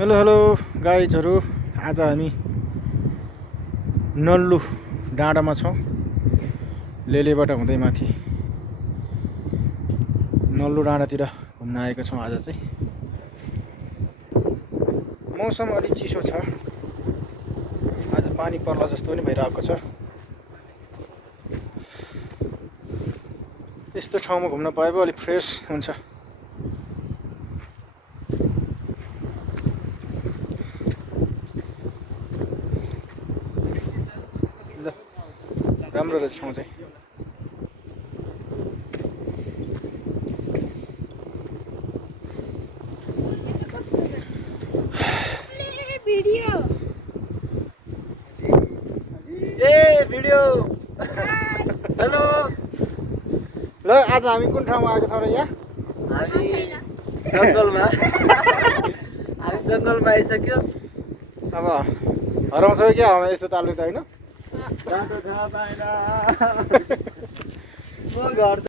Hello hello गाइजहरू, आज हामी नल्लु डाँडामा छौँ। लेलेबाट हुँदै माथि नल्लु डाँडातिर घुम्न आएका छौँ। आज चाहिँ मौसम अलि चिसो छ, आज पानी पर्ला जस्तो पनि भइरहेको छ। यस्तो ठाउँमा घुम्न पाए पो अलिक फ्रेस हुन्छ। ल राम्रो रहेछ ठाउँ चाहिँ। Video hello. ल आज हामी कुन ठाउँमा आएको छौँ र यहाँ? हामी जङ्गलमा हामी जङ्गलमा आइसक्यो। अब हराउँछौ क्या हमे यस्तो तालले त होइन। म घर